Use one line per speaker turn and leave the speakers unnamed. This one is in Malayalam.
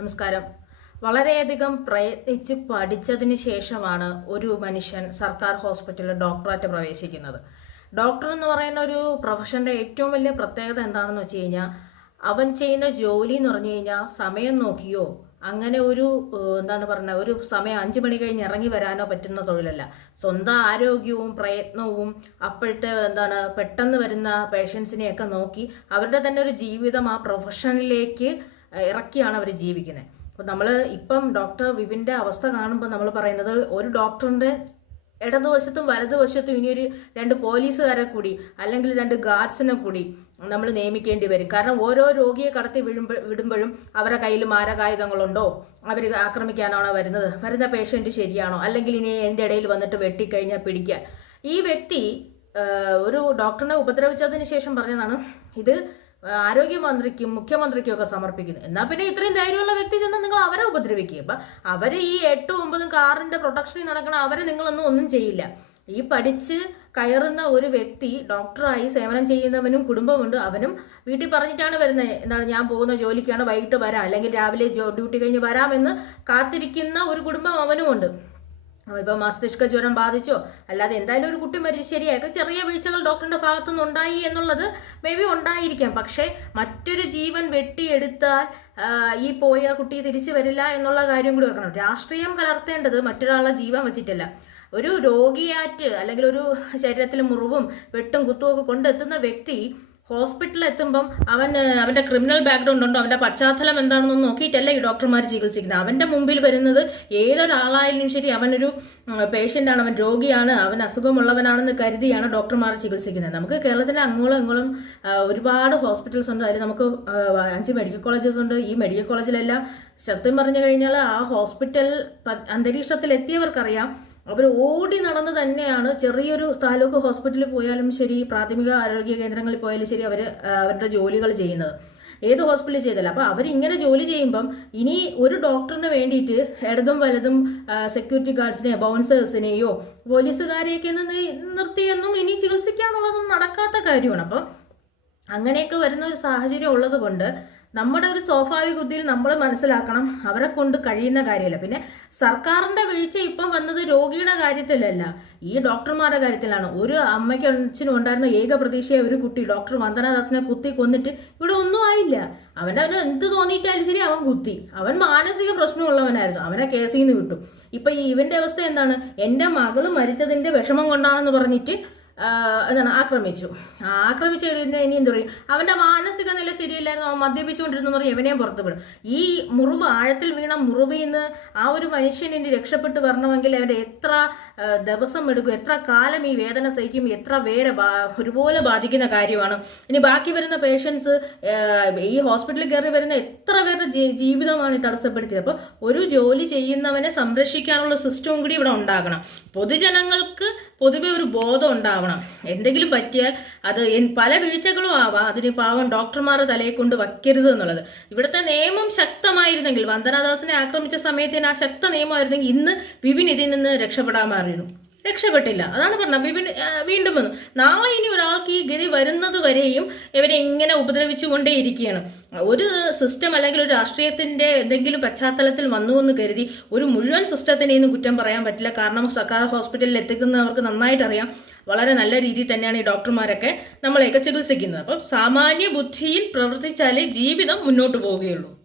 നമസ്കാരം. വളരെയധികം പ്രയത്നിച്ച് പഠിച്ചതിന് ശേഷമാണ് ഒരു മനുഷ്യൻ സർക്കാർ ഹോസ്പിറ്റലിൽ ഡോക്ടറായിട്ട് പ്രവേശിക്കുന്നത്. ഡോക്ടർ എന്ന് പറയുന്ന ഒരു പ്രൊഫഷന്റെ ഏറ്റവും വലിയ പ്രത്യേകത എന്താണെന്ന് വെച്ച് കഴിഞ്ഞാൽ അവൻ ചെയ്യുന്ന ജോലി എന്ന് പറഞ്ഞു കഴിഞ്ഞാൽ സമയം നോക്കിയോ അങ്ങനെ ഒരു എന്താണ് പറയുക ഒരു സമയം അഞ്ച് മണി കഴിഞ്ഞ് ഇറങ്ങി വരാനോ പറ്റുന്ന തൊഴിലല്ല. സ്വന്തം ആരോഗ്യവും പ്രയത്നവും അപ്പോഴത്തെ എന്താണ് പെട്ടെന്ന് വരുന്ന പേഷ്യൻസിനെയൊക്കെ നോക്കി അവരുടെ തന്നെ ഒരു ജീവിതം ആ പ്രൊഫഷനിലേക്ക് ഇറക്കിയാണ് അവർ ജീവിക്കുന്നത് അപ്പോൾ നമ്മൾ ഇപ്പം ഡോക്ടർ വിപിന്റെ അവസ്ഥ കാണുമ്പോൾ നമ്മൾ പറയുന്നത് ഒരു ഡോക്ടറിന്റെ ഇടതുവശത്തും വലതുവശത്തും ഇനിയൊരു രണ്ട് പോലീസുകാരെ കൂടി അല്ലെങ്കിൽ രണ്ട് ഗാർഡ്സിനെ കൂടി നമ്മൾ നിയമിക്കേണ്ടി വരും. കാരണം ഓരോ രോഗിയെ കടത്തി വിടുമ്പോൾ വിടുമ്പോഴും അവരുടെ കയ്യിൽ മാരകായുധങ്ങളുണ്ടോ? അവർ ആക്രമിക്കാനാണോ വരുന്നത്? വരുന്ന പേഷ്യന്റ് ശരിയാണോ? അല്ലെങ്കിൽ ഇനി എന്റെ ഇടയിൽ വന്നിട്ട് വെട്ടിക്കഴിഞ്ഞാൽ പിടിക്കാൻ? ഈ വ്യക്തി ഒരു ഡോക്ടറിനെ ഉപദ്രവിച്ചതിന് ശേഷം പറഞ്ഞതാണ് ഇത് ആരോഗ്യമന്ത്രിക്കും മുഖ്യമന്ത്രിക്കും ഒക്കെ സമർപ്പിക്കുന്നു. എന്നാൽ പിന്നെ ഇത്രയും ധൈര്യമുള്ള വ്യക്തി ചെന്ന് നിങ്ങൾ അവരെ ഉപദ്രവിക്കുക അപ്പം അവർ ഈ എട്ടും ഒമ്പതും കാറിന്റെ പ്രൊട്ടക്ഷനിൽ നടക്കണ അവരെ നിങ്ങളൊന്നും ഒന്നും ചെയ്യില്ല. ഈ പഠിച്ച് കയറുന്ന ഒരു വ്യക്തി ഡോക്ടറായി സേവനം ചെയ്യുന്നവനും കുടുംബമുണ്ട്. അവനും വീട്ടിൽ പറഞ്ഞിട്ടാണ് വരുന്നത് എന്താണ് ഞാൻ പോകുന്ന ജോലിക്കാണ് വൈകിട്ട് വരാം. അല്ലെങ്കിൽ രാവിലെ ഡ്യൂട്ടി കഴിഞ്ഞ് വരാമെന്ന് കാത്തിരിക്കുന്ന ഒരു കുടുംബം അവനുമുണ്ട്. ഇപ്പൊ മസ്തിഷ്ക ജ്വരം ബാധിച്ചോ? അല്ലാതെ എന്തായാലും ഒരു കുട്ടി മരിച്ചു ശരിയായി. ചെറിയ വീഴ്ചകൾ ഡോക്ടറിന്റെ ഭാഗത്തുനിന്ന് ഉണ്ടായി എന്നുള്ളത് മേ ബി ഉണ്ടായിരിക്കാം. പക്ഷേ മറ്റൊരു ജീവൻ വെട്ടിയെടുത്താൽ ഈ പോയ കുട്ടി തിരിച്ചു വരില്ല എന്നുള്ള കാര്യം കൂടി ഓർക്കണം. രാഷ്ട്രീയം കലർത്തേണ്ടത് മറ്റൊരാളുടെ ജീവൻ വെച്ചിട്ടല്ല. ഒരു രോഗിയാറ്റ് അല്ലെങ്കിൽ ഒരു ശരീരത്തിൽ മുറിവും വെട്ടും കുത്തുമൊക്കെ കൊണ്ടെത്തുന്ന വ്യക്തി ഹോസ്പിറ്റലിൽ എത്തുമ്പം അവൻ അവന്റെ ക്രിമിനൽ ബാക്ക്ഗ്രൗണ്ട് ഉണ്ടോ? അവന്റെ പശ്ചാത്തലം എന്താണെന്നൊന്നും നോക്കിയിട്ടല്ല ഈ ഡോക്ടർമാർ ചികിത്സിക്കുന്നത്? അവന്റെ മുമ്പിൽ വരുന്നത് ഏതൊരാളായാലും ശരി അവനൊരു പേഷ്യന്റാണ് അവൻ രോഗിയാണ് അവൻ അസുഖമുള്ളവനാണെന്ന് കരുതിയാണ് ഡോക്ടർമാർ ചികിത്സിക്കുന്നത്. നമുക്ക് കേരളത്തിലെ അങ്ങോളം ഇങ്ങോളം ഒരുപാട് ഹോസ്പിറ്റൽസ് ഉണ്ട്. അതിൽ നമുക്ക് അഞ്ച് മെഡിക്കൽ കോളേജസ് ഉണ്ട്. ഈ മെഡിക്കൽ കോളേജിലെല്ലാം സത്യം പറഞ്ഞു കഴിഞ്ഞാൽ ആ ഹോസ്പിറ്റൽ അന്തരീക്ഷത്തിൽ എത്തിയവർക്കറിയാം അവർ ഓടി നടന്ന് തന്നെയാണ് ചെറിയൊരു താലൂക്ക് ഹോസ്പിറ്റലിൽ പോയാലും ശരി പ്രാഥമിക ആരോഗ്യ കേന്ദ്രങ്ങളിൽ പോയാലും ശരി അവർ അവരുടെ ജോലികൾ ചെയ്യുന്നത്. ഏത് ഹോസ്പിറ്റലിൽ ചെയ്തല്ല അപ്പോൾ അവരിങ്ങനെ ജോലി ചെയ്യുമ്പം ഇനി ഒരു ഡോക്ടറിന് വേണ്ടിയിട്ട് ഇടതും വലതും സെക്യൂരിറ്റി ഗാർഡ്സിനെയോ ബൗൺസേഴ്സിനെയോ പോലീസുകാരെയൊക്കെ നിർത്തിയൊന്നും ഇനി ചികിത്സിക്കാന്നുള്ളതൊന്നും നടക്കാത്ത കാര്യമാണ്. അപ്പം അങ്ങനെയൊക്കെ വരുന്ന ഒരു സാഹചര്യം ഉള്ളത് കൊണ്ട് നമ്മുടെ ഒരു സ്വാഭാവിക ബുദ്ധിയിൽ നമ്മൾ മനസ്സിലാക്കണം അവരെ കൊണ്ട് കഴിയുന്ന കാര്യമല്ല. പിന്നെ സർക്കാരിന്റെ വീഴ്ച ഇപ്പം വന്നത് രോഗിയുടെ കാര്യത്തിലല്ല. ഈ ഡോക്ടർമാരുടെ കാര്യത്തിലാണ്. ഒരു അമ്മയ്ക്ക് അച്ഛനും ഉണ്ടായിരുന്ന ഏക പ്രതീക്ഷയെ ഒരു കുട്ടി ഡോക്ടർ വന്ദനാദാസിനെ കുത്തി കൊന്നിട്ട് ഇവിടെ ഒന്നും ആയില്ല. അവന്റെ അവന് എന്ത് തോന്നിയിട്ടാലും ശരി അവൻ കുത്തി. അവൻ മാനസിക പ്രശ്നമുള്ളവനായിരുന്നു. അവനെ കേസിൽ നിന്ന് വിട്ടു. ഇപ്പം ഈ ഇവന്റെ അവസ്ഥ എന്താണ്? എന്റെ മകൾ മരിച്ചതിന്റെ വിഷമം കൊണ്ടാണെന്ന് പറഞ്ഞിട്ട് എന്താണ് ആക്രമിച്ചു. ആക്രമിച്ചു കഴിഞ്ഞാൽ ഇനി എന്ത് പറയും? അവന്റെ മാനസിക നില ശരിയല്ലായിരുന്നു. അവൻ മദ്യപിച്ചുകൊണ്ടിരുന്നു പറയും. എവനെയും പുറത്തു വിടും. ഈ മുറിവ് ആഴത്തിൽ വീണ മുറിവിൽ നിന്ന് ആ ഒരു മനുഷ്യൻ ഇനി രക്ഷപ്പെട്ട് വരണമെങ്കിൽ അവന്റെ എത്ര ദിവസം എടുക്കും എത്ര കാലം ഈ വേദന സഹിക്കും എത്ര വേറെ ഒരുപോലെ ബാധിക്കുന്ന കാര്യമാണ്. ഇനി ബാക്കി വരുന്ന പേഷ്യൻസ് ഈ ഹോസ്പിറ്റലിൽ കയറി വരുന്ന എത്ര പേരുടെ ജീവിതമാണ് ഈ തടസ്സപ്പെടുത്തിയത്. അപ്പോൾ ഒരു ജോലി ചെയ്യുന്നവനെ സംരക്ഷിക്കാനുള്ള സിസ്റ്റവും കൂടി ഇവിടെ ഉണ്ടാകണം. പൊതുജനങ്ങൾക്ക് പൊതുവെ ഒരു ബോധം ഉണ്ടാവണം. എന്തെങ്കിലും പറ്റിയാൽ അത് പല വീഴ്ചകളും ആവാം. അതിന് പാവം ഡോക്ടർമാരെ തലയെ കൊണ്ട് വയ്ക്കരുത് എന്നുള്ളത്. ഇവിടുത്തെ നിയമം ശക്തമായിരുന്നെങ്കിൽ വന്ദനാദാസിനെ ആക്രമിച്ച സമയത്തിന് ആ ശക്ത നിയമമായിരുന്നെങ്കിൽ ഇന്ന് വിപിൻ ഇതിൽ നിന്ന് രക്ഷപ്പെടാമായിരുന്നു രക്ഷപ്പെട്ടില്ല. അതാണ് പറഞ്ഞത്. വിപിൻ വീണ്ടും വന്നു. നാളെ ഇനി ഒരാൾക്ക് ഈ ഗതി വരുന്നത് വരെയും ഇവരെ ഇങ്ങനെ ഉപദ്രവിച്ചുകൊണ്ടേയിരിക്കുകയാണ്. ഒരു സിസ്റ്റം അല്ലെങ്കിൽ ഒരു രാഷ്ട്രീയത്തിന്റെ എന്തെങ്കിലും പശ്ചാത്തലത്തിൽ വന്നു എന്ന് കരുതി ഒരു മുഴുവൻ സിസ്റ്റത്തിനെയും കുറ്റം പറയാൻ പറ്റില്ല. കാരണം സർക്കാർ ഹോസ്പിറ്റലിൽ എത്തിക്കുന്നവർക്ക് നന്നായിട്ട് അറിയാം വളരെ നല്ല രീതിയിൽ തന്നെയാണ് ഈ ഡോക്ടർമാരൊക്കെ നമ്മളെയൊക്കെ ചികിത്സിക്കുന്നത്. അപ്പം സാമാന്യ ബുദ്ധിയിൽ പ്രവർത്തിച്ചാലേ ജീവിതം മുന്നോട്ട് പോവുകയുള്ളൂ.